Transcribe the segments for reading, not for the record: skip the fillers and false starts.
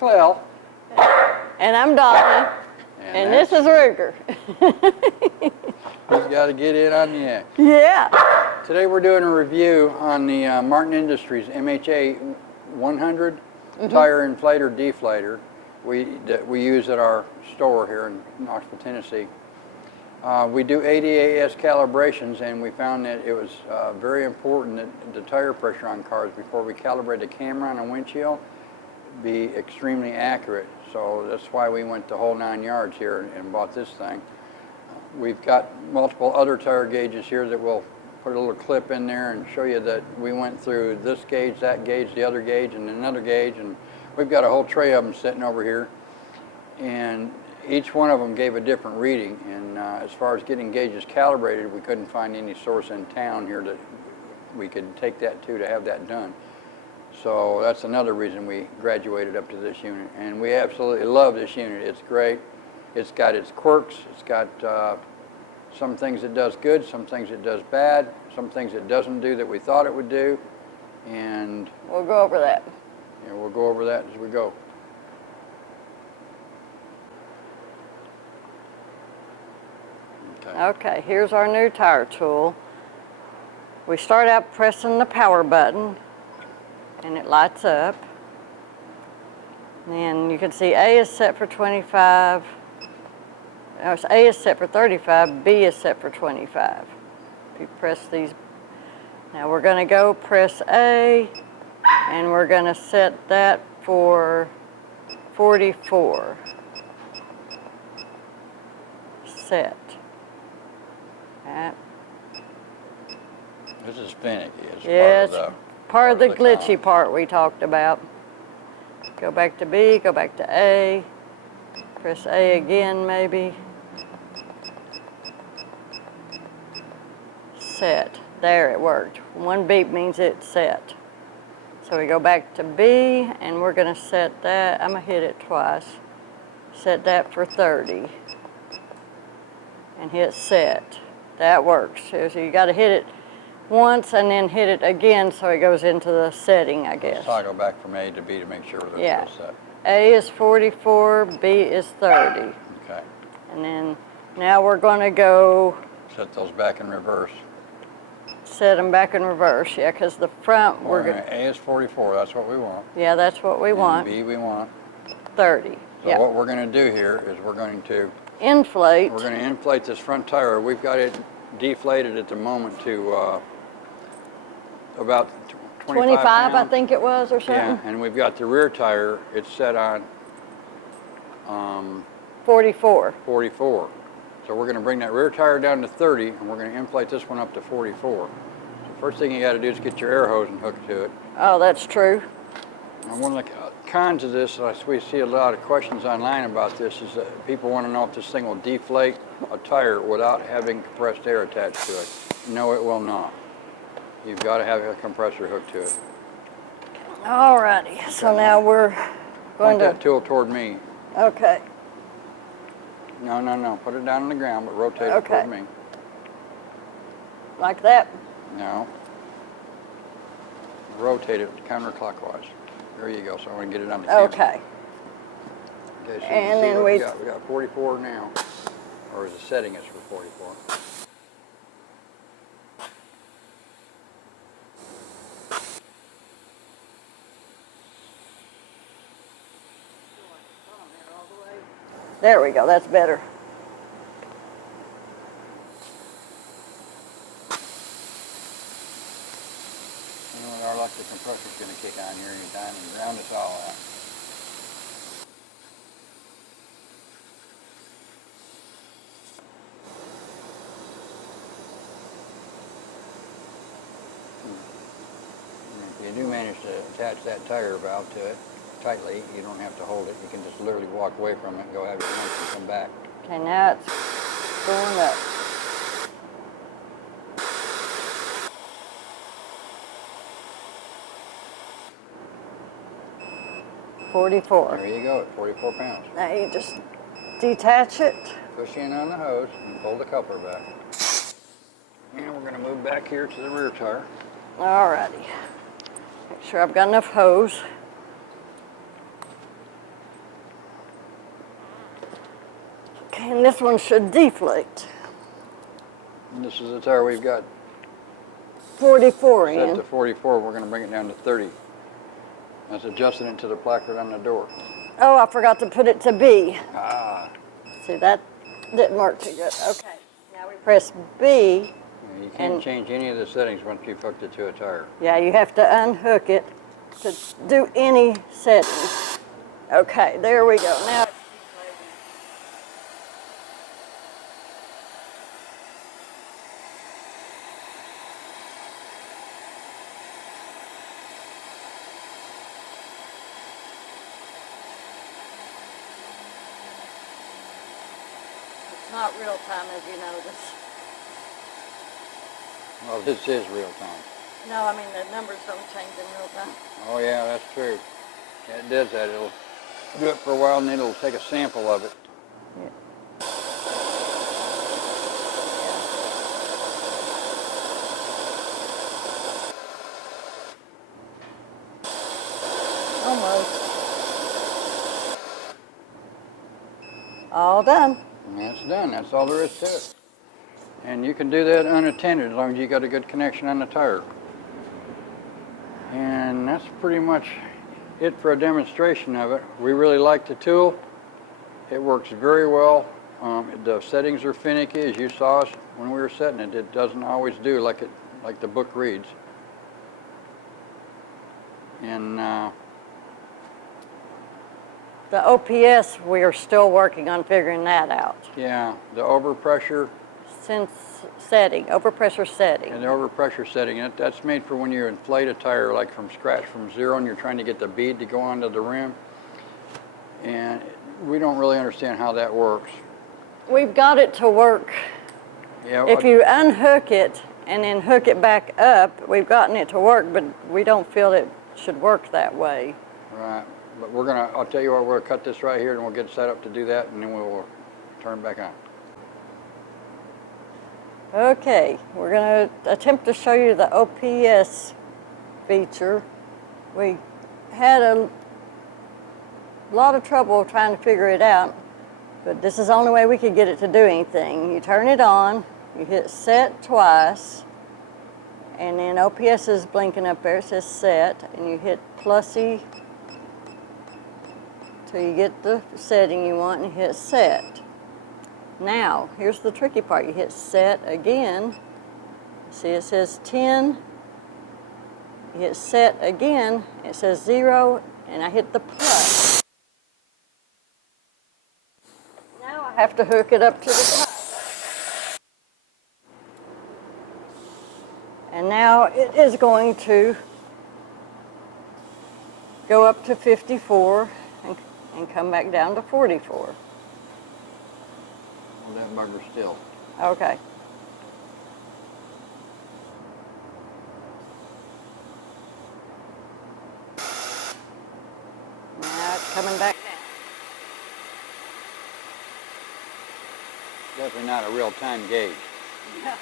McClell. And I'm Donna. And this is Ruger. He's got to get in on the act. Yeah. Today we're doing a review on the Martin Industries MHA 100 tire inflator deflator that we use at our store here in Knoxville, Tennessee. We do ADAS calibrations, and we found that it was very important that the tire pressure on cars before we calibrate the camera on a windshield be extremely accurate. So that's why we went the whole 9 yards here and bought this thing. We've got multiple other tire gauges here that we'll put a little clip in there and show you that we went through this gauge, that gauge, the other gauge, and another gauge, and we've got a whole tray of them sitting over here. And each one of them gave a different reading, and as far as getting gauges calibrated, we couldn't find any source in town here that we could take that to have that done. So that's another reason we graduated up to this unit, and we absolutely love this unit. It's great. It's got its quirks. It's got some things it does good, some things it does bad, some things it doesn't do that we thought it would do, and we'll go over that. Yeah, we'll go over that as we go. Okay, here's our new tire tool. We start out pressing the power button, and it lights up. And then you can see A is set for 25. A is set for 35, B is set for 25. If you press these, now we're going to go press A, and we're going to set that for 44. Set. That. This is finicky. It's part of the glitchy part we talked about. Go back to B, go back to A, press A again maybe. Set. There, it worked. One beep means it's set. So we go back to B, and we're going to set that. I'm going to hit it twice. Set that for 30. And hit set. That works. So you got to hit it once and then hit it again so it goes into the setting, I guess. Let's toggle back from A to B to make sure that it's set. A is 44, B is 30. Okay. And then now we're going to go set those back in reverse. Set them back in reverse, yeah, because the front we're going to... A is 44, that's what we want. Yeah, that's what we want. B we want 30. So what we're going to do here is we're going to inflate. We're going to inflate this front tire. We've got it deflated at the moment to about 25 pounds. I think it was, or something. Yeah, and we've got the rear tire. It's set on 44. 44. So we're going to bring that rear tire down to 30, and we're going to inflate this one up to 44. So first thing you got to do is get your air hose and hook to it. Oh, that's true. And one of the cons of this, we see a lot of questions online about this, is that people want to know if this thing will deflate a tire without having compressed air attached to it. No, it will not. You've got to have a compressor hooked to it. Alrighty, okay. So now we're going to... Point that tool toward me. Okay. No. Put it down on the ground, but rotate it toward me. Like that? No. Rotate it counterclockwise. There you go. So I want to get it on the camera. Okay. Okay, so and then we got 44 now, or the setting is for 44. There we go, that's better. You know, our luck, the compressor's going to kick on here anytime and ground us all out. And if you do manage to attach that tire valve to it tightly, you don't have to hold it. You can just literally walk away from it and go have your lunch and come back. Okay, now it's going up. $44. There you go, at 44 pounds. Now you just detach it. Push in on the hose and pull the coupler back. And we're going to move back here to the rear tire. Alrighty. Make sure I've got enough hose. and this one should deflate. And this is the tire we've got 44 set in. to 44. We're going to bring it down to 30. That's adjusting it to the placard on the door. Oh, I forgot to put it to B. Ah. See, that didn't work too good. Okay, now we press B. Yeah, you can't change any of the settings once you've hooked it to a tire. Yeah, you have to unhook it to do any settings. Okay, there we go. Now it's deflating. It's not real time, as you notice. Well, this is real time. No, I mean the numbers don't change in real time. Oh yeah, that's true. Yeah, it does that. It'll do it for a while and then it'll take a sample of it. Almost. All done. And that's done. That's all there is to it. And you can do that unattended as long as you got a good connection on the tire. And that's pretty much it for a demonstration of it. We really like the tool. It works very well. The settings are finicky, as you saw us when we were setting it. It doesn't always do like the book reads. And The OPS, we are still working on figuring that out. yeah, the overpressure Overpressure setting. and the overpressure setting, that's made for when you inflate a tire like from scratch, from zero, and you're trying to get the bead to go onto the rim. And we don't really understand how that works. We've got it to work. Yeah, If you unhook it and then hook it back up, we've gotten it to work, but we don't feel it should work that way. right. But I'll tell you what, we'll cut this right here and we'll get set up to do that, and then we'll turn it back on. Okay, we're going to attempt to show you the OPS feature. We had a lot of trouble trying to figure it out, but this is the only way we could get it to do anything. You turn it on, you hit set twice, and then OPS is blinking up there. It says set, and you hit +E till you get the setting you want, and you hit set. Now, here's the tricky part. You hit set again. See, it says 10. You hit set again. It says 0, and I hit the plus. Now I have to hook it up to the top. And now it is going to go up to 54 and come back down to 44. Hold that bugger still. Okay. Now it's coming back down. Definitely not a real-time gauge. Yeah.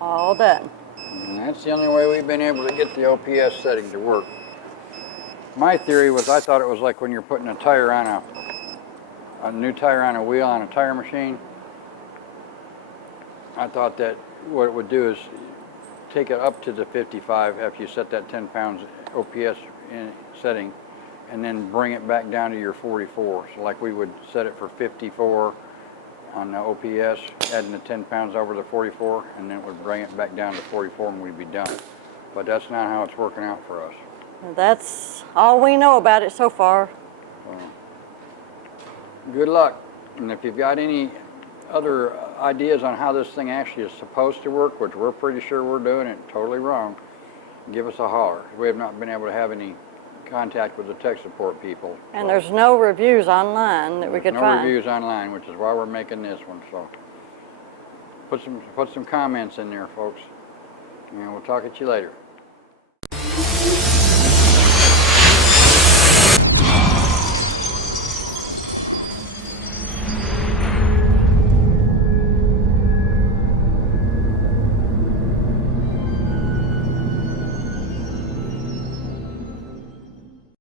All done. And that's the only way we've been able to get the OPS setting to work. My theory was, I thought it was like when you're putting a tire on a new tire on a wheel on a tire machine. I thought that what it would do is take it up to the 55 after you set that 10 pounds OPS setting, and then bring it back down to your 44. So like we would set it for 54 on the OPS, adding the 10 pounds over the 44, and then it would bring it back down to 44 and we'd be done. But that's not how it's working out for us. That's all we know about it so far. Good luck. And if you've got any other ideas on how this thing actually is supposed to work, which we're pretty sure we're doing it totally wrong, give us a holler. We have not been able to have any contact with the tech support people. And there's no reviews online that we could no find. reviews online, which is why we're making this one. So put some comments in there, folks. And we'll talk at you later.